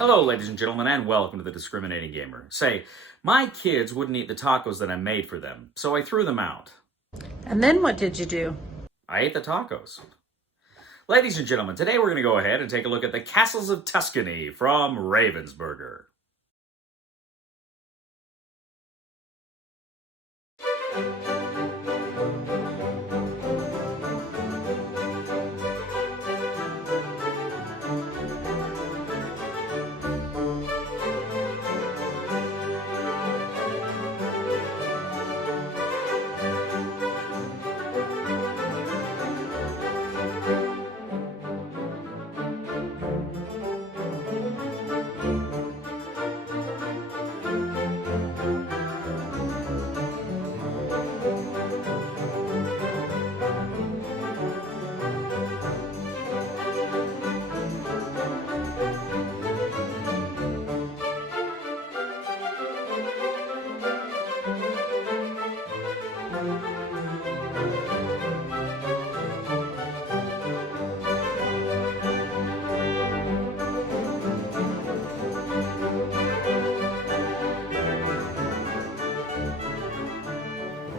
Hello, ladies and gentlemen, and welcome to the Discriminating Gamer. Say, my kids wouldn't eat the tacos that I made for them, so I threw them out. And then what did you do? I ate the tacos. Ladies and gentlemen, today we're going to go ahead and take a look at the Castles of Tuscany from Ravensburger.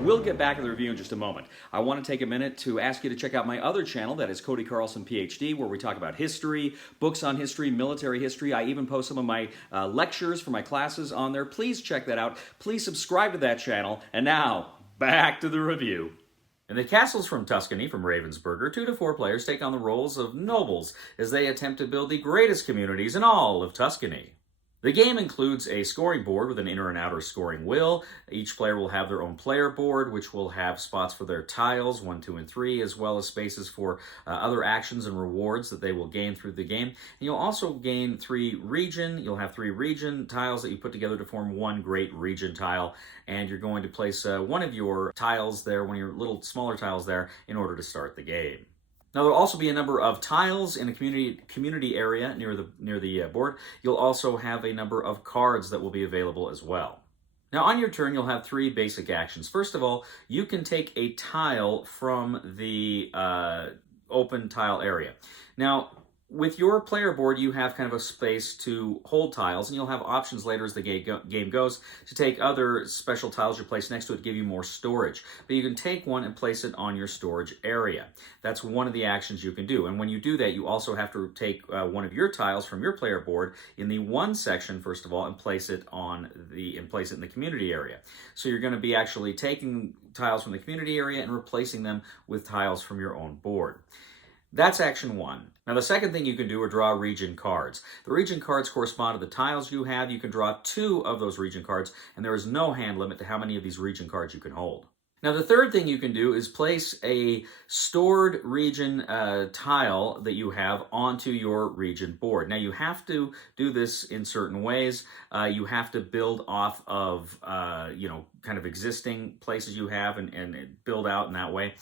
We'll get back to the review in just a moment. I want to take a minute to ask you to check out my other channel, that is Cody Carlson PhD, where we talk about history, books on history, military history. I even post some of my lectures for my classes on there. Please check that out. Please subscribe to that channel. And now, back to the review. In the Castles from Tuscany from Ravensburger, 2 to 4 players take on the roles of nobles as they attempt to build the greatest communities in all of Tuscany. The game includes a scoring board with an inner and outer scoring wheel. Each player will have their own player board, which will have spots for their tiles, 1, 2, and 3, as well as spaces for other actions and rewards that they will gain through the game. And you'll also gain 3 region. You'll have 3 region tiles that you put together to form one great region tile. And you're going to place one of your tiles there, one of your little smaller tiles there, in order to start the game. Now, there'll also be a number of tiles in a community area near the board. You'll also have a number of cards that will be available as well. Now, on your turn, you'll have 3 basic actions. First of all, you can take a tile from the open tile area. Now, with your player board, you have kind of a space to hold tiles, and you'll have options later as the game goes to take other special tiles you place next to it to give you more storage. But you can take one and place it on your storage area. That's one of the actions you can do. And when you do that, you also have to take one of your tiles from your player board in the 1 section, first of all, and place it in the community area. So you're going to be actually taking tiles from the community area and replacing them with tiles from your own board. That's action 1. Now, the second thing you can do are draw region cards. The region cards correspond to the tiles you have. You can draw 2 of those region cards, and there is no hand limit to how many of these region cards you can hold. Now, the third thing you can do is place a stored region tile that you have onto your region board. Now, you have to do this in certain ways. You have to build off of, kind of existing places you have and build out in that way.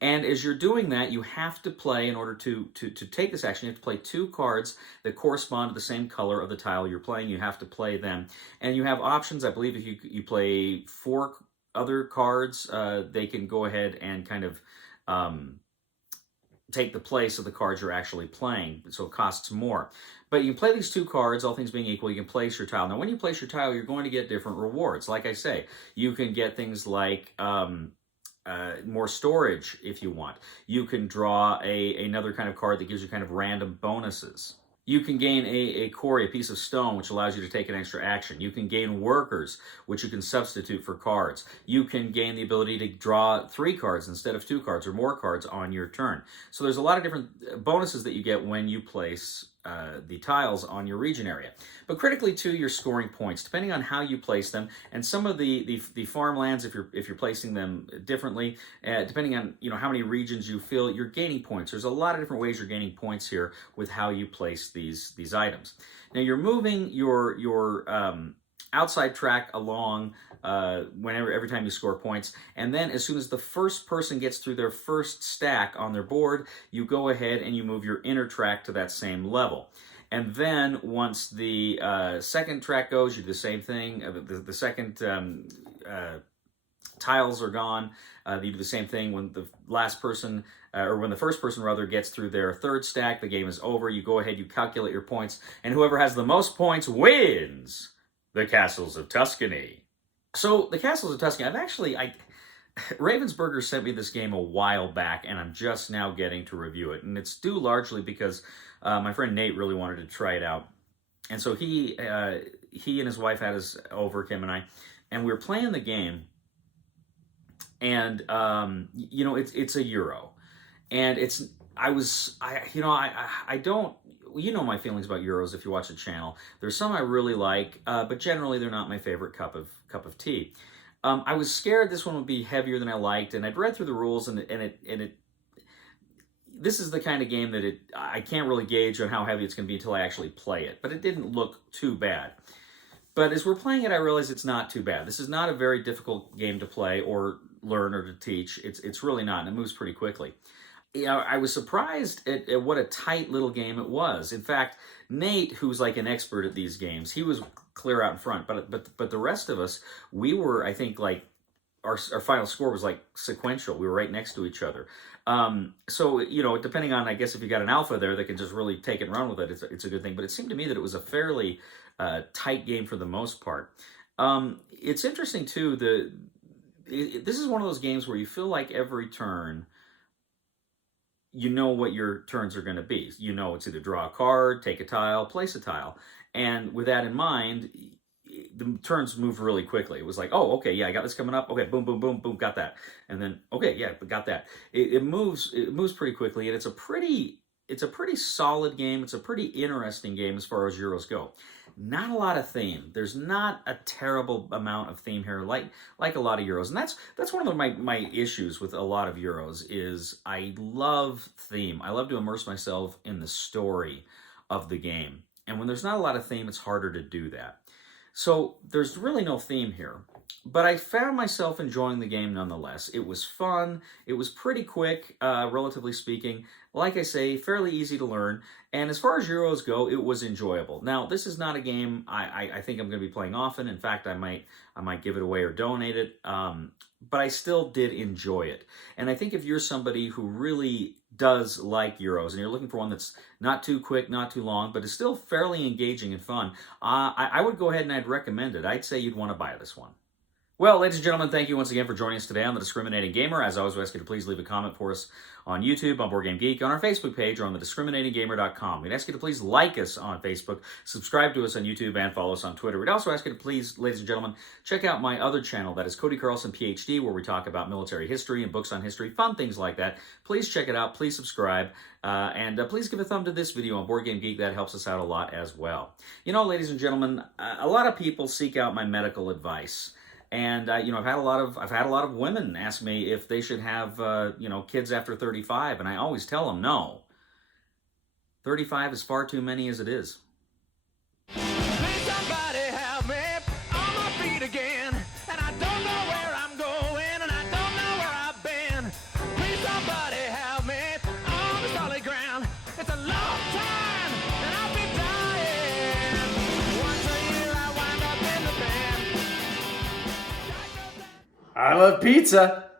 And as you're doing that, you have to play, in order to take this action, you have to play 2 cards that correspond to the same color of the tile you're playing. You have to play them. And you have options. I believe if you play 4 other cards, they can go ahead and kind of take the place of the cards you're actually playing, so it costs more. But you can play these 2 cards, all things being equal, you can place your tile. Now, when you place your tile, you're going to get different rewards. Like I say, you can get things like more storage if you want. You can draw another kind of card that gives you kind of random bonuses. You can gain a quarry, a piece of stone, which allows you to take an extra action. You can gain workers, which you can substitute for cards. You can gain the ability to draw 3 cards instead of 2 cards or more cards on your turn. So there's a lot of different bonuses that you get when you place the tiles on your region area. But critically too, you're scoring points depending on how you place them, and some of the farmlands, if you're placing them differently, depending on how many regions you fill, you're gaining points. There's a lot of different ways you're gaining points here with how you place these items. Now, you're moving your outside track along every time you score points, and then as soon as the first person gets through their first stack on their board, you go ahead and you move your inner track to that same level. And then once the second track goes, you do the same thing. The second tiles are gone. You do the same thing when the last person or when the first person rather gets through their third stack, the game is over. You go ahead, you calculate your points, and whoever has the most points wins the Castles of Tuscany. So the Castles of Tuscany, Ravensburger sent me this game a while back, and I'm just now getting to review it. And it's due largely because my friend Nate really wanted to try it out. And so he and his wife had us over, Kim and I, and we were playing the game. And, it's a Euro. And I don't, my feelings about Euros if you watch the channel. There's some I really like, but generally they're not my favorite cup of tea. I was scared this one would be heavier than I liked, and I'd read through the rules, and this is the kind of game that I can't really gauge on how heavy it's going to be until I actually play it, but it didn't look too bad. But as we're playing it, I realize it's not too bad. This is not a very difficult game to play or learn or to teach. It's really not, and it moves pretty quickly. I was surprised at what a tight little game it was. In fact, Nate, who's like an expert at these games, he was clear out in front. But the rest of us, we were, I think, like our final score was like sequential. We were right next to each other. So depending on, I guess, if you got an alpha there that can just really take it and run with it, it's a good thing. But it seemed to me that it was a fairly tight game for the most part. It's interesting too. This is one of those games where you feel like every turn, you know what your turns are going to be. You know it's either draw a card, take a tile, place a tile. And with that in mind, the turns move really quickly. It was like, oh, okay, yeah, I got this coming up. Okay, boom, boom, boom, boom, got that. And then, okay, yeah, got that. It moves pretty quickly, and it's a pretty solid game. It's a pretty interesting game as far as Euros go. Not a lot of theme. There's not a terrible amount of theme here, like a lot of Euros. And that's one of my issues with a lot of Euros is I love theme. I love to immerse myself in the story of the game. And when there's not a lot of theme, it's harder to do that. So there's really no theme here. But I found myself enjoying the game nonetheless. It was fun. It was pretty quick, relatively speaking. Like I say, fairly easy to learn. And as far as Euros go, it was enjoyable. Now, this is not a game I think I'm going to be playing often. In fact, I might give it away or donate it. But I still did enjoy it. And I think if you're somebody who really does like Euros and you're looking for one that's not too quick, not too long, but is still fairly engaging and fun, I would go ahead and I'd recommend it. I'd say you'd want to buy this one. Well, ladies and gentlemen, thank you once again for joining us today on The Discriminating Gamer. As always, we ask you to please leave a comment for us on YouTube, on Board Game Geek, on our Facebook page, or on thediscriminatinggamer.com. We'd ask you to please like us on Facebook, subscribe to us on YouTube, and follow us on Twitter. We'd also ask you to please, ladies and gentlemen, check out my other channel, that is Cody Carlson PhD, where we talk about military history and books on history, fun things like that. Please check it out, please subscribe, and please give a thumb to this video on Board Game Geek. That helps us out a lot as well. Ladies and gentlemen, a lot of people seek out my medical advice. And I've had a lot of women ask me if they should have kids after 35, and I always tell them no. 35 is far too many as it is. Please somebody help me on my feet again, and I don't know where I'm going, and I don't know where I've been. Please somebody help me on the solid ground. It's a long time, and I'll be dying. Once a year I wind up in the bed. I love pizza.